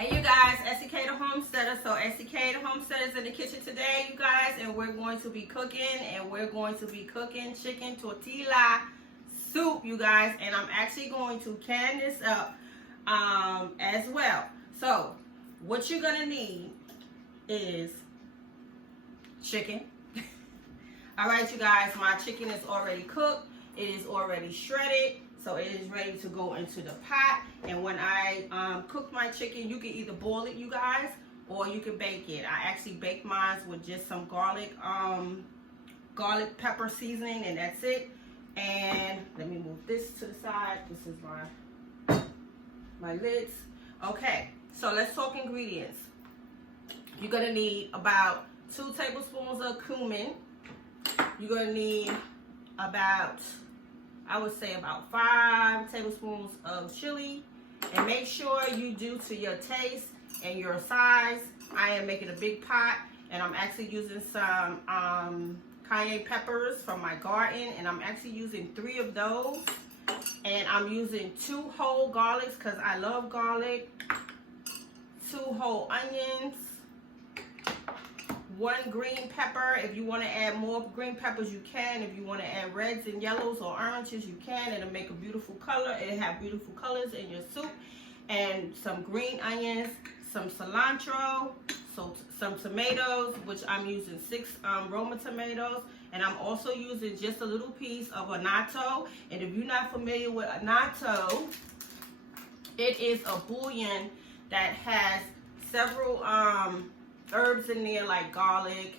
Hey you guys, Esikhomesteddah. So Esikhomesteddah is in the kitchen today, you guys, and we're going to be cooking, chicken tortilla soup, you guys, and I'm actually going to can this up as well. So what you're gonna need is chicken. All right, you guys, my chicken is already cooked. It is already shredded. So it is ready to go into the pot. And when I cook my chicken, you can either boil it, you guys, or you can bake it. I actually baked mine with just some garlic pepper seasoning, and that's it. And let me move this to the side. This is my lids. Okay, so let's talk ingredients. You're gonna need about 2 tablespoons of cumin. You're gonna need about, I would say about 5 tablespoons of chili, and make sure you do to your taste and your size. I am making a big pot, and I'm actually using some cayenne peppers from my garden, and I'm actually using 3 of those, and I'm using 2 whole garlics because I love garlic, 2 whole onions, 1 green pepper. If you want to add more green peppers, you can. If you want to add reds and yellows or oranges, you can. It'll make a beautiful color. It'll have beautiful colors in your soup. And some green onions, some cilantro, so some tomatoes, which I'm using 6 Roma tomatoes. And I'm also using just a little piece of annato. And if you're not familiar with annato, it is a bouillon that has several herbs in there like garlic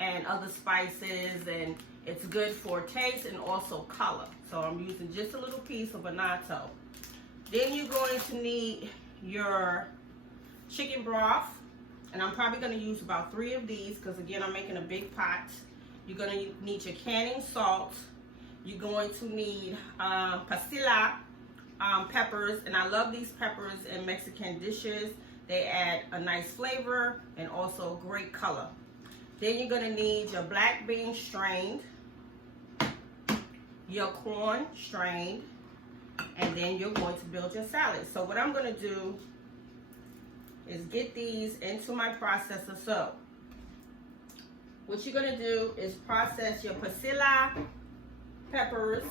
and other spices, and it's good for taste and also color. So I'm using just a little piece of annato. Then you're going to need your chicken broth, and I'm probably going to use about 3 of these because again I'm making a big pot. You're going to need your canning salt. You're going to need passilia peppers, and I love these peppers in Mexican dishes. They add a nice flavor and also great color. Then you're gonna need your black beans strained, your corn strained, and then you're going to build your salad. So what I'm gonna do is get these into my processor. So what you're gonna do is process your passilia peppers,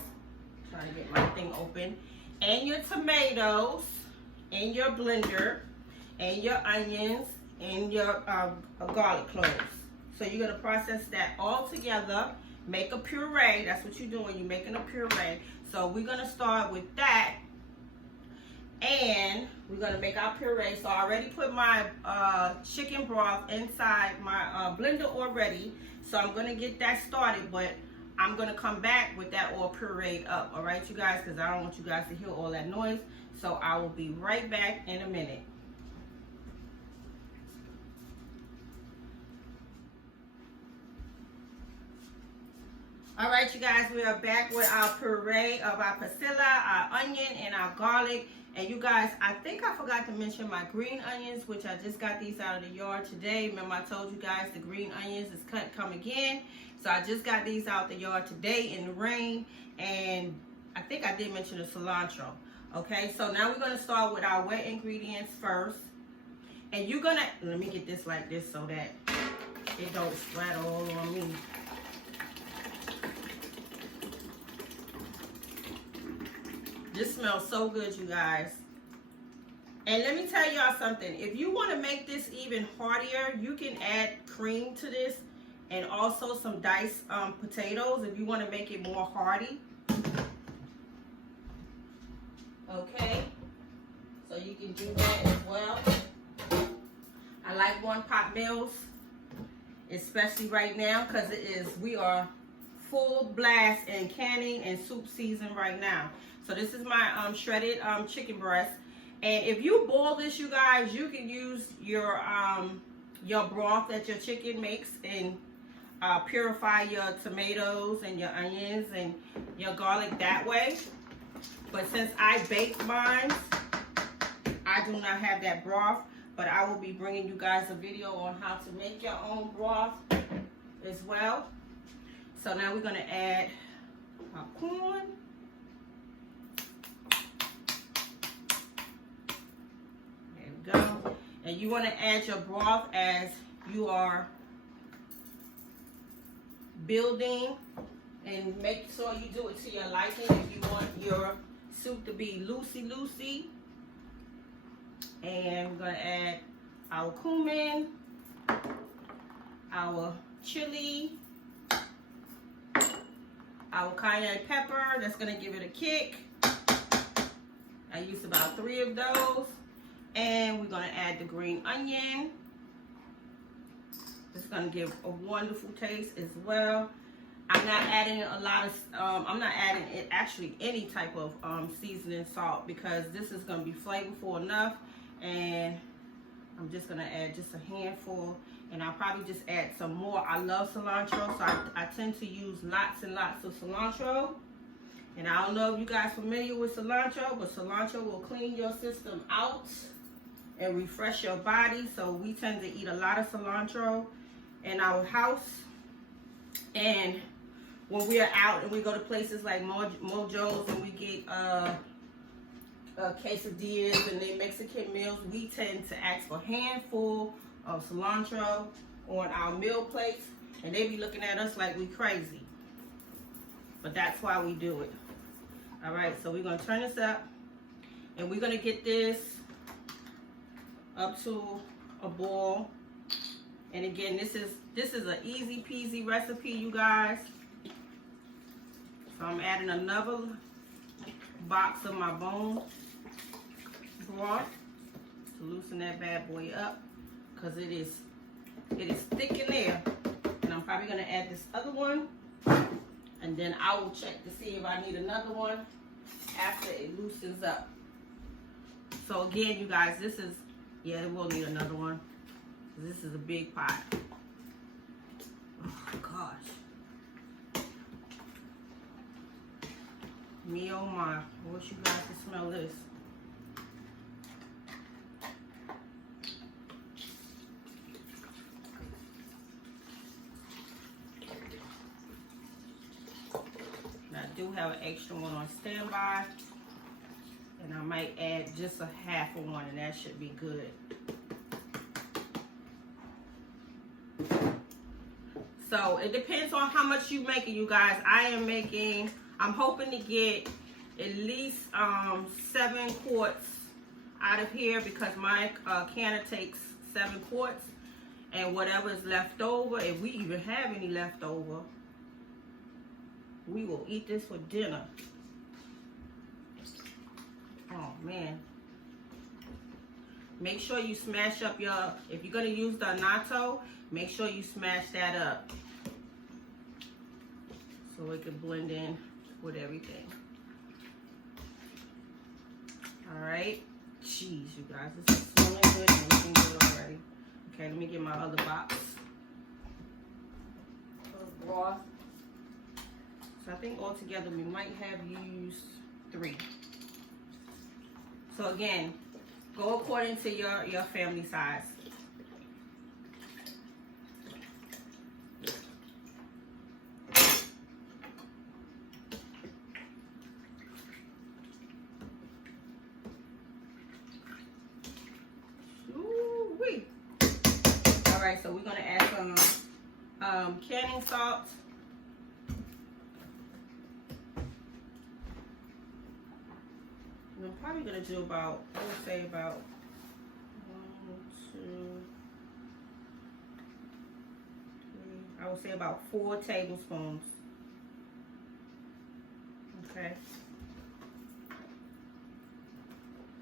trying to get my thing open, and your tomatoes in your blender, and your onions, and your garlic cloves. So you're gonna process that all together, make a puree. That's what you're doing, you're making a puree. So we're gonna start with that, and we're gonna make our puree. So I already put my chicken broth inside my blender already. So I'm gonna get that started, but I'm gonna come back with that all pureed up, all right, you guys, because I don't want you guys to hear all that noise. So I will be right back in a minute. All right, you guys, we are back with our puree of our passilia, our onion, and our garlic. And you guys, I think I forgot to mention my green onions, which I just got these out of the yard today. Remember I told you guys the green onions is come again. So I just got these out the yard today in the rain. And I think I did mention the cilantro. Okay, so now we're gonna start with our wet ingredients first. And you're gonna, let me get this like this so that it don't splatter all on me. This smells so good, you guys. And let me tell y'all something. If you want to make this even heartier, you can add cream to this and also some diced potatoes if you want to make it more hearty. Okay, so you can do that as well. I like 1-pot meals, especially right now because we are full blast in canning and soup season right now. So this is my shredded chicken breast, and if you boil this, you guys, you can use your broth that your chicken makes and purify your tomatoes and your onions and your garlic that way. But since I baked mine, I do not have that broth, but I will be bringing you guys a video on how to make your own broth as well. So now we're gonna add our corn. There we go. And you want to add your broth as you are building, and make sure you do it to your liking. If you want your soup to be loosey. And we're going to add our cumin, our chili, our cayenne pepper. That's going to give it a kick. I used about 3 of those. And we're going to add the green onion. It's going to give a wonderful taste as well. I'm not adding a lot of, I'm not adding actually any type of seasoning salt, because this is going to be flavorful enough. And I'm just going to add just a handful. And I'll probably just add some more. I love cilantro, so I tend to use lots and lots of cilantro. And I don't know if you guys are familiar with cilantro, but cilantro will clean your system out and refresh your body. So we tend to eat a lot of cilantro in our house. And when we are out and we go to places like Mojo's and we get quesadillas and their Mexican meals, we tend to ask for a handful of cilantro on our meal plates, and they be looking at us like we crazy. But that's why we do it. All right, so we're gonna turn this up, and we're gonna get this up to a boil. And again, this is an easy peasy recipe, you guys. So I'm adding another box of my bone broth to loosen that bad boy up, because it is thick in there. And I'm probably gonna add this other one, and then I will check to see if I need another one after it loosens up. So again, you guys, this is, yeah, it will need another one. This is a big pot. Oh gosh. Me oh my. I wish you guys could smell this. I do have an extra one on standby, and I might add just a half of one, and that should be good. So it depends on how much you making, you guys. I'm hoping to get at least 7 quarts out of here, because my canner takes 7 quarts, and whatever is left over, if we even have any left over, we will eat this for dinner. Oh man. Make sure you smash up your, if you're gonna use the annato, make sure you smash that up so it can blend in with everything. All right. Jeez, you guys, this is smelling good and looking good already. Okay, let me get my other box of broth. So I think altogether we might have used 3. So again, go according to your family size. Ooh-wee. All right, so we're gonna add some canning salt. I'm probably gonna do about, I would say about 1, 2, 3. I would say about 4 tablespoons. Okay.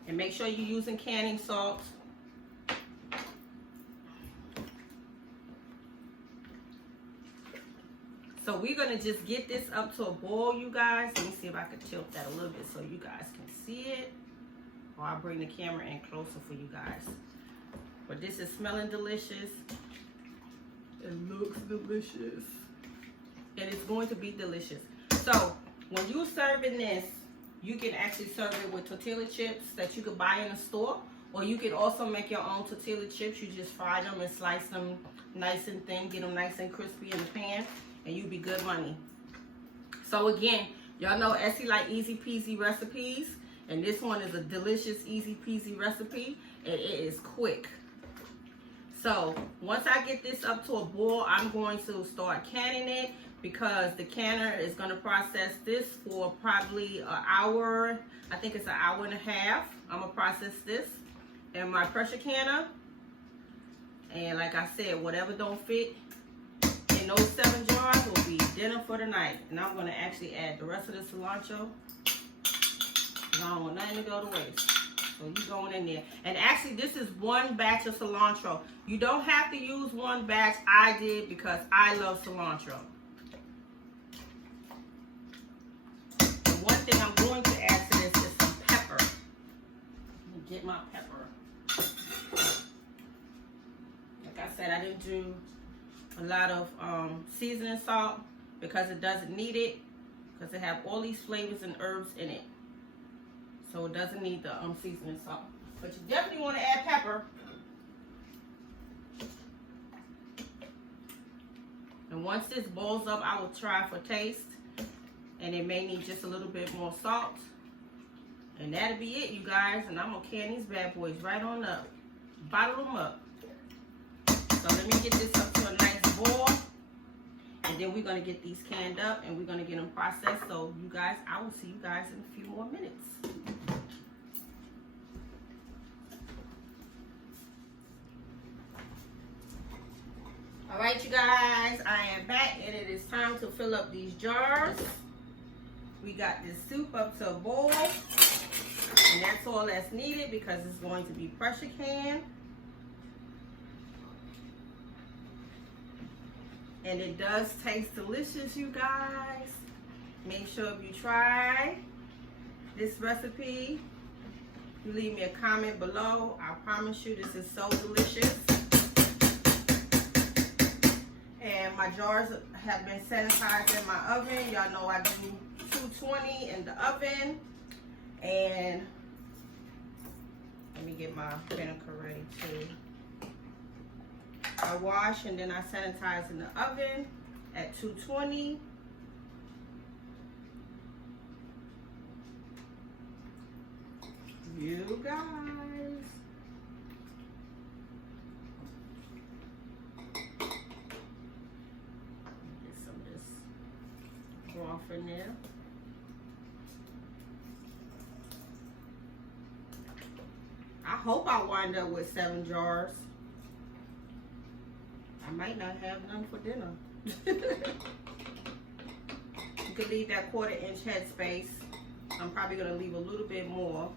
And make sure you're using canning salt. So we're gonna just get this up to a boil, you guys. Let me see if I can tilt that a little bit so you guys can see it. Or I'll bring the camera in closer for you guys. But this is smelling delicious. It looks delicious. And it's going to be delicious. So when you're serving this, you can actually serve it with tortilla chips that you could buy in the store. Or you can also make your own tortilla chips. You just fry them and slice them nice and thin. Get them nice and crispy in the pan. And you be good money. So again, y'all know Essie like easy peasy recipes, and this one is a delicious easy peasy recipe, and it is quick. So once I get this up to a boil, I'm going to start canning it, because the canner is going to process this for probably an hour. I think it's an hour and a half. I'm going to process this in my pressure canner. And like I said, whatever don't fit in those 7 jars will be dinner for the night. And I'm going to actually add the rest of the cilantro. I don't want nothing to go to waste. So you going in there. And actually, this is 1 batch of cilantro. You don't have to use 1 batch. I did because I love cilantro. And one thing I'm going to add to this is some pepper. Let me get my pepper. Like I said, I didn't do a lot of seasoning salt because it doesn't need it, because it have all these flavors and herbs in it. So it doesn't need the seasoning salt. But you definitely want to add pepper. And once this boils up, I will try for taste. And it may need just a little bit more salt. And that'll be it, you guys. And I'm going to can these bad boys right on up. Bottle them up. So let me get this up to a nice boil. And then we're going to get these canned up and we're going to get them processed. So you guys, I will see you guys in a few more minutes. All right, you guys, I am back and it is time to fill up these jars. We got this soup up to a boil, and that's all that's needed because it's going to be pressure canned. And it does taste delicious, you guys. Make sure if you try this recipe, you leave me a comment below. I promise you this is so delicious. And my jars have been sanitized in my oven. Y'all know I do 220 in the oven. And let me get my vinegar ready too. I wash and then I sanitize in the oven at 220. You guys. Get some of this broth in there. I hope I wind up with 7 jars. I might not have none for dinner. You could leave that 1/4 inch head space. I'm probably going to leave a little bit more.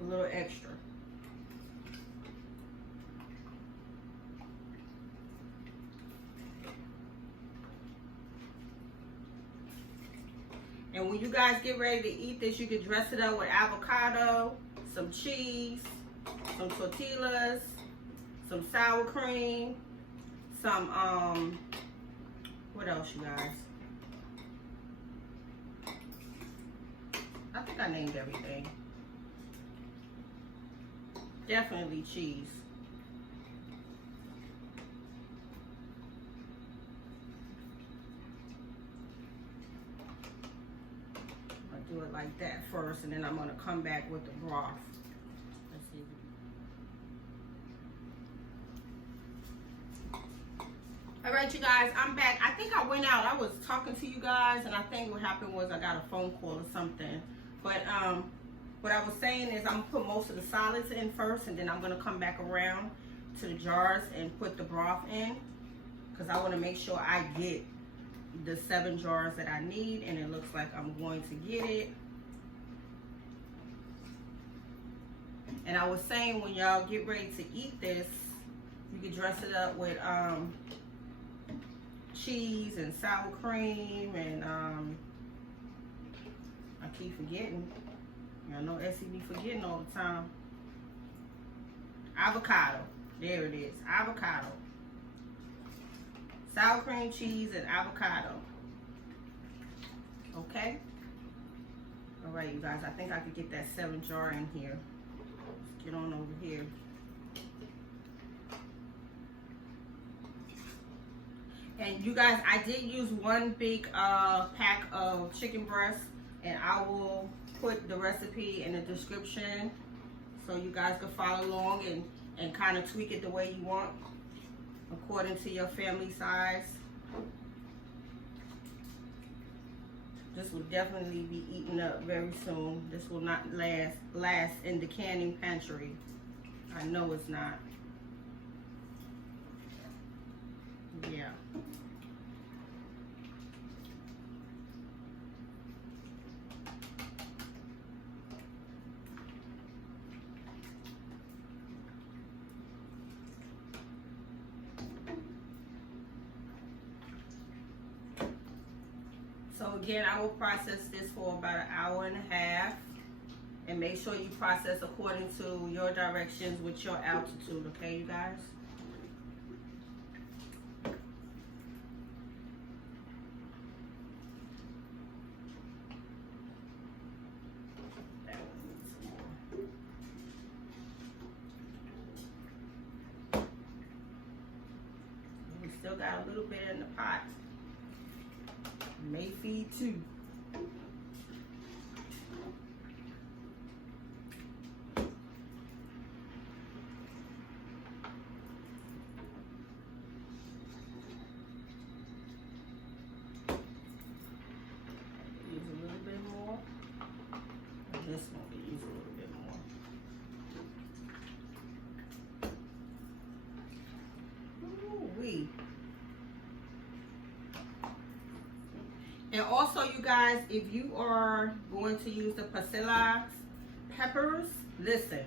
A little extra. And when you guys get ready to eat this, you can dress it up with avocado, some cheese, some tortillas, some sour cream, some, what else, you guys? I think I named everything. Definitely cheese. I'll do it like that first, and then I'm gonna come back with the broth. Let's see. All right, you guys, I'm back. I think I went out. I was talking to you guys, and I think what happened was I got a phone call or something. But what I was saying is I'm gonna put most of the solids in first, and then I'm gonna come back around to the jars and put the broth in, because I want to make sure I get the 7 jars that I need, and it looks like I'm going to get it. And I was saying, when y'all get ready to eat this, you can dress it up with cheese and sour cream, and I keep forgetting. I know Essie be forgetting all the time. Avocado. There it is. Avocado. Sour cream, cheese, and avocado. Okay? Alright, you guys. I think I could get that 7 jar in here. Let's get on over here. And you guys, I did use 1 big pack of chicken breasts, and I will put the recipe in the description so you guys can follow along. and kind of tweak it the way you want according to your family size. This will definitely be eaten up very soon. This will not last in the canning pantry. I know it's not. Yeah. So again, I will process this for about an hour and a half, and make sure you process according to your directions with your altitude, okay, you guys? We still got a little bit in the pot. May feed too. Use a little bit more. This one we use a little bit more. Ooh-wee. And also, you guys, if you are going to use the passilia peppers, listen,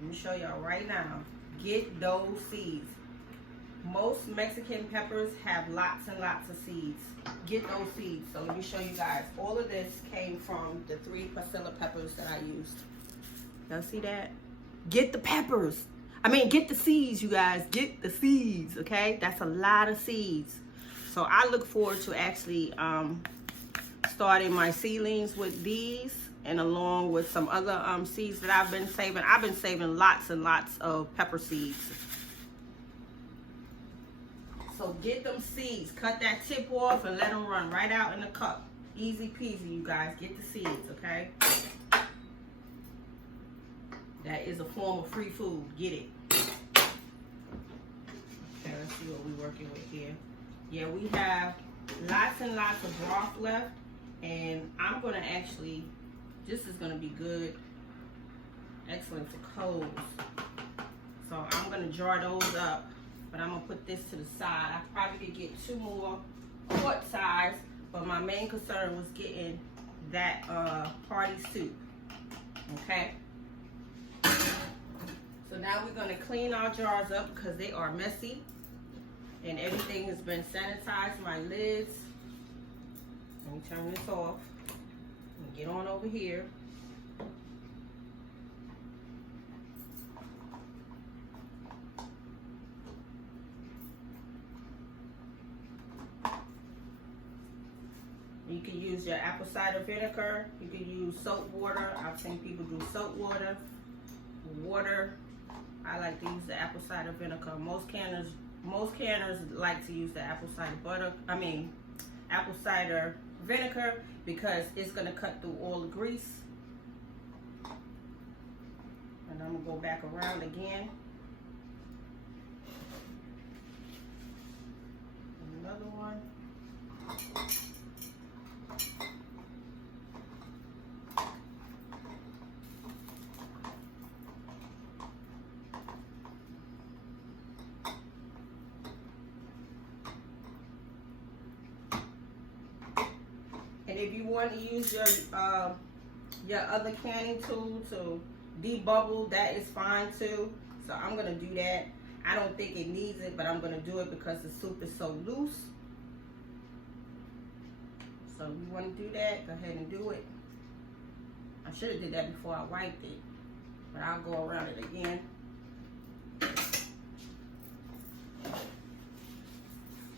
let me show y'all right now. Get those seeds. Most Mexican peppers have lots and lots of seeds. Get those seeds. So let me show you guys. All of this came from the 3 passilia peppers that I used. Y'all see that? Get the peppers. I mean, get the seeds, you guys. Get the seeds, okay? That's a lot of seeds. So I look forward to actually starting my seedlings with these, and along with some other seeds that I've been saving. I've been saving lots and lots of pepper seeds. So get them seeds. Cut that tip off and let them run right out in the cup. Easy peasy, you guys. Get the seeds, okay? That is a form of free food. Get it. Okay, let's see what we're working with here. Yeah, we have lots and lots of broth left, and I'm gonna actually, this is gonna be good, excellent for colds. So I'm gonna jar those up, but I'm gonna put this to the side. I probably could get 2 more quart size, but my main concern was getting that party soup, okay? So now we're gonna clean our jars up because they are messy. And everything has been sanitized, my lids. Let me turn this off and get on over here. You can use your apple cider vinegar. You can use soap water. I've seen people do soap water. I like to use the apple cider vinegar. Most canners like to use the apple cider vinegar because it's gonna cut through all the grease. And I'm gonna go back around again. Another one. And if you want to use your other canning tool to debubble, that is fine too. So I'm gonna do that. I don't think it needs it, but I'm gonna do it because the soup is so loose. So if you want to do that, go ahead and do it. I should have did that before I wiped it, but I'll go around it again.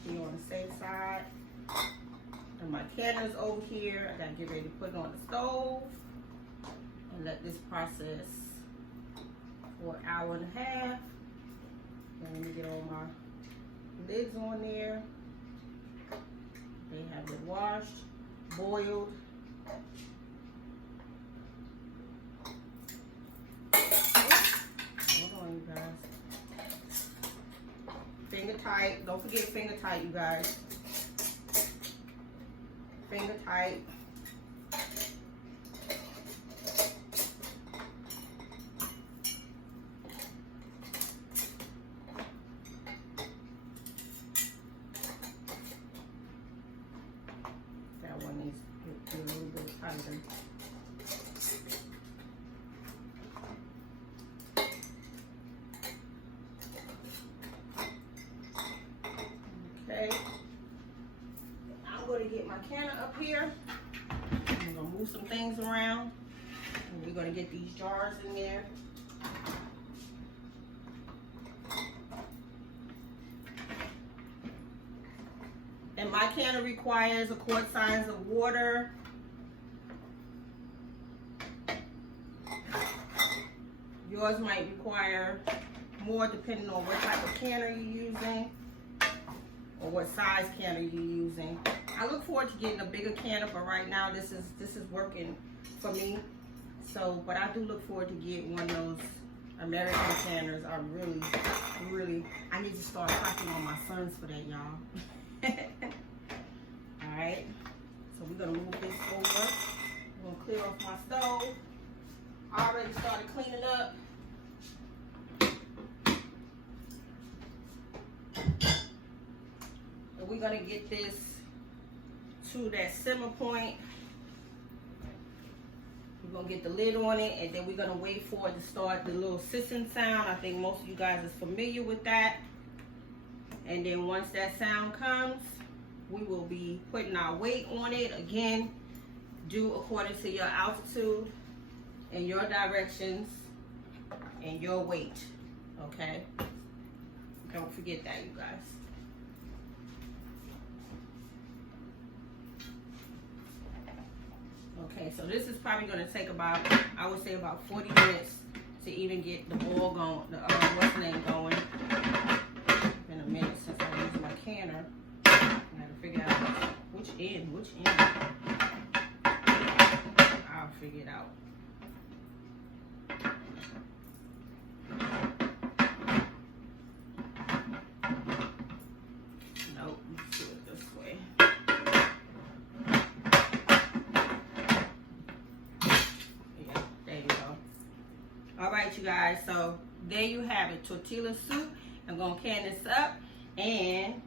Be on the safe side. And my canner's over here. I gotta get ready to put it on the stove and let this process for an hour and a half. And let me get all my lids on there. They have been washed, boiled. Hold on, you guys. tight. Don't forget finger tight, you guys. Finger tight. That one needs to be a little bit tighter. Okay, I'm going to get my canner up here. I'm going to move some things around. And we're going to get these jars in there. And my canner requires a quart size of water. Yours might require more depending on what type of canner you're using or what size canner you're using. I look forward to getting a bigger canner, but right now this is working for me. So, but I do look forward to get one of those American canners. I really, I need to start cracking on my sons for that, y'all. All right, so we're gonna move this over. We're gonna clear off my stove. I already started cleaning up. And we're gonna get this to that simmer point. We're gonna get the lid on it, and then we're gonna wait for it to start the little sizzling sound. I think most of you guys are familiar with that. And then once that sound comes, we will be putting our weight on it. Again, do according to your altitude and your directions and your weight, okay? Don't forget that, you guys. Okay, so this is probably gonna take about, I would say about 40 minutes to even get the boil going, the what's the name going. It's been a minute since I used my canner. I gotta figure out which end. I'll figure it out. Nope, let's do it this way. Yeah, there you go. All right, you guys, so there you have it, tortilla soup. I'm gonna can this up, and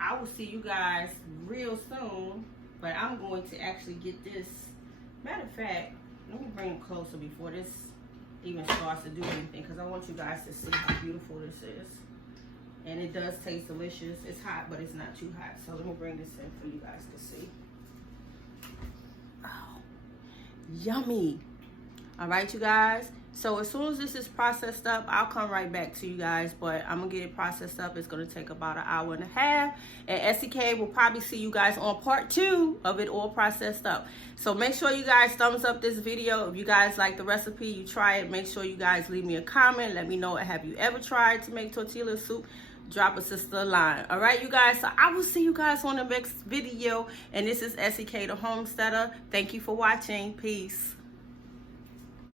I will see you guys real soon, but I'm going to actually get this. Matter of fact, let me bring it closer before this even starts to do anything, because I want you guys to see how beautiful this is. And it does taste delicious. It's hot, but it's not too hot. So let me bring this in for you guys to see. Oh, yummy. All right, you guys. So as soon as this is processed up, I'll come right back to you guys, but I'm gonna get it processed up. It's gonna take about an hour and a half, and SEK will probably see you guys on part 2 of it all processed up. So make sure you guys thumbs up this video. If you guys like the recipe, you try it, make sure you guys leave me a comment. Let me know, have you ever tried to make tortilla soup? Drop a sister a line. All right, you guys, so I will see you guys on the next video, and this is SEK the Homesteader. Thank you for watching. Peace.